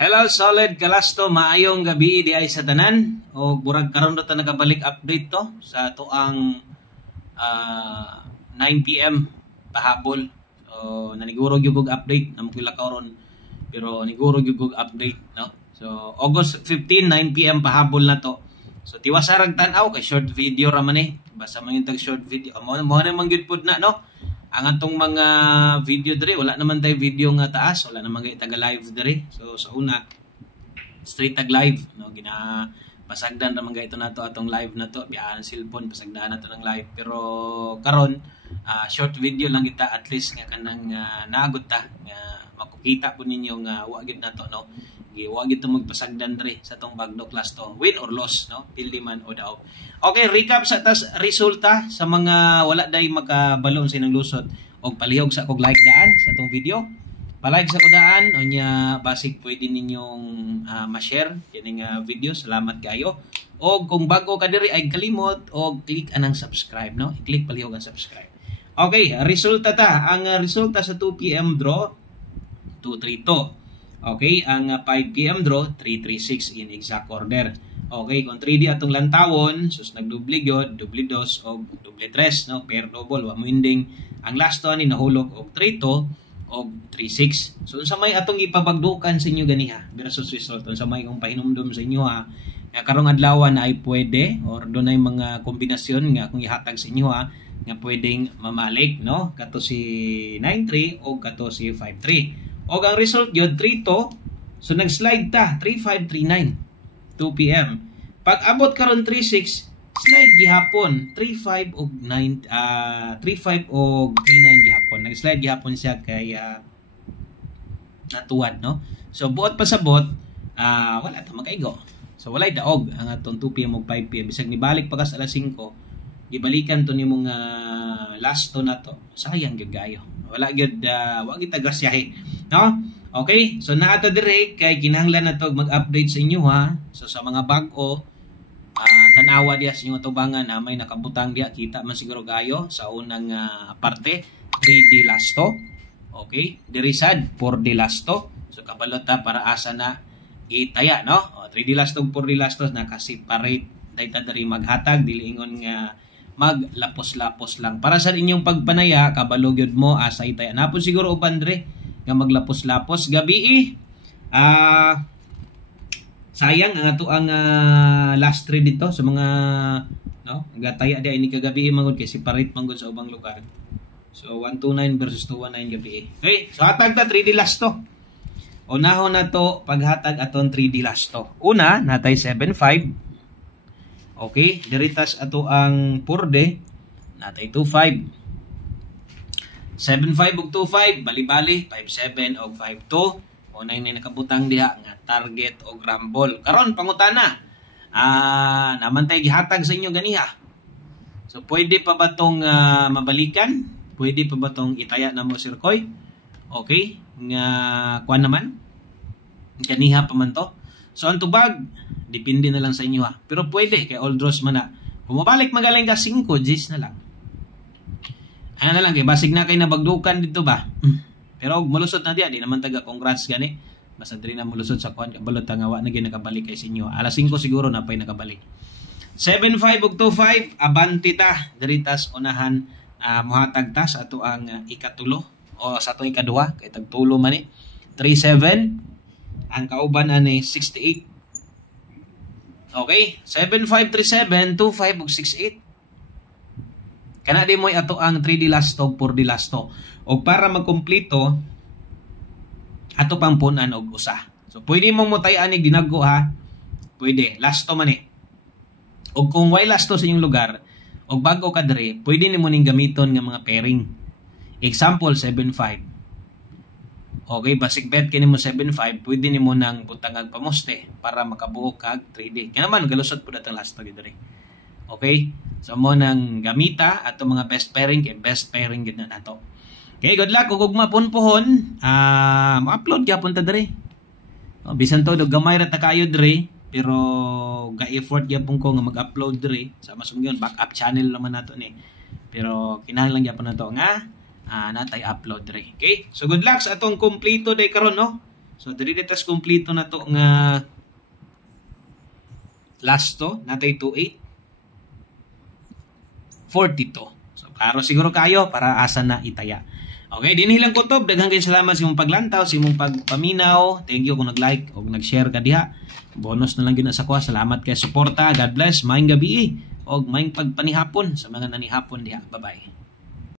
Hello solid kalasto, maayong gabi di ay sa tanan o burag karon ta nagabalik update to sa tuang 9 PM pahabol. So naniguro gyud og update namo kila karon pero niguro gyud og update no. So August 15 9 PM pahabol na to. So tiwasarag tan-aw kay short video ra man basta man yung tag short video. Mo na man gyud pud na no. Ang atong mga video diri wala naman tay video nga taas, wala naman gay taga live diri. So sa una straight tag live no, gina pasagdan naman gay ito nato atong live na to, biyaan cellphone pasagdan nato ng live. Pero karon short video lang kita at least nga kanang naagot ta nga makukita po ninyo nga wa gyud nato no. Wa gyud to magpasagdan diri sa tong bagno class to, win or loss no, pildi man o daw. Okay, recap sa tas resulta sa mga wala day makabalon sa inyong lusot og palihog sa kog like daan sa tong video. Pa-like sa kudaan unya basic pwede ninyong ma-share kining video. Salamat kayo. Og kung bago ka diri ay kalimot og click anang subscribe no. I-click palihog ang subscribe. Okay, resulta ta. Ang resulta sa 2 PM draw 232. Okay, ang 5 PM draw 336 in exact order. Okay, kung 3D atong lantawon, sus nagdubli gyud, dubli dos og dubli tres no, pair double wa mo ending. Ang last one ni nahulog og 32 og 36. So unsa may atong ipabagdukan sa inyo ganiha? Versus result unsa may kung pahinumdum sa inyo ha. Nga karong adlaw na ay pwede or dunay mga kombinasyon nga akong ihatag sa inyo ha nga pwedeng mamalik no, kato si 93 o kato si 53. Og ang result gyud 32. So nag-slide ta 3539. 2 PM. Pag abot karon 36, slide gihapon 35 og 9 35 og 39 gihapon. Nag-slide gihapon siya kay natuwad no. So buot pasabot wala ta makaigo. So walay daog ang atong 2 PM og 5 PM. Bisag nibalik pa kas alas 5, gibalikan to nimong last to na to. Sayang gyud gayo. Wala gyud wa gyud tagasyahe no. Okay, so naato dire kay kinahanglan nato mag-update sa inyo ha. So sa mga bag-o tan-awa diha sa inyong tubangan na may nakabutang diha, kita man siguro gayo sa unang parte 3D lasto. Okay, diri sad 4D lasto. So kabalot ta para asa na itaya no. 3D lasto ug 4D lasto naka-separate dayta diri maghatag dili ingon nga maglapos-lapos lang. Para sa inyong pagpanaya kabalo gyud mo asa itaya. Napon siguro uban dire nga maglapos-lapos gabi sayang ang ato ang last trade dito sa mga no gataya di ini kagabi mangod kay separate mangod sa ubang lugar. So 129 versus 219 gabi. Okay, so hatag ta 3D last to. Unahon na to paghatag aton 3D last to. Una natay 75. Okay, diritas ato ang 4D natay 25. 75 ug 25 bali-bali 57 ug 52 o nay nakabutang diha nga target og rumble. Karon pangutana naman tay gihatag sa inyo ganiha. So pwede pa ba tong mabalikan? Pwede pa ba tong itaya na mo Sir Koy? Okay, nga kuan naman ganiha pa man to. So ang tubag depende na lang sa inyo ha. Pero pwede kay all draws man na. Bumabalik magaling ka 5 Gs na lang. Ano na lang kay basig na kay nabagdukan dito ba. Pero malusot na di naman taga congrats gani. Basta diri na malusot sa kuan kabalot nga wa na ginakabalik kay sinyo. Alas 5 siguro na pay nakabalik. 75 ug 25 abanti ta diritas unahan mohatag ta sa ato ang ikatulo o sa ato ikaduha kay tagtulo man ni 37 ang kauban ani 68. Okay, 7537 25 ug 68. Kana di mo ato ang 3D lasto, 4D lasto. O para magkumpleto ato pang punan og usa. So pwede mong mutay-an ni ginaggo ha. Pwede, lasto man O kung way lasto sa inyong lugar og bago ka diri, pwede nimo ning gamiton nga mga pairing. Example 75. Okay, basic bet kini mo 75, pwede nimo nang butangag pamoste para makabuo kag 3D. Kaya naman galusot pud atong lasto diri. Okay? So mo nang gamita ato mga best pairing kay best pairing gid na nato. Okay, good luck ug mapunpuhon. Ma-upload gyapon ta diri. Bisan to gamay ra ta kayo diri, pero ga-effort gyapon ko nga mag-upload diri sa masungyon backup channel naman nato ni. Pero kinahanglan gyapon nato nga natay upload diri. Okay? So good luck sa atong kompleto day karon no. So diri tas kompleto na to nga last to natay 28 42. So klaro siguro kayo para asa na itaya. Okay, dinhi lang kutob. Daghang kayo salamat sa imong paglantaw, sa imong pagpaminaw. Thank you kung nag-like o nag-share ka diha. Bonus na lang gyud sa kuha. Salamat kay suporta. God bless. Maayong gabi og maayong pagpanihapon sa mga nanihapon diha. Bye-bye.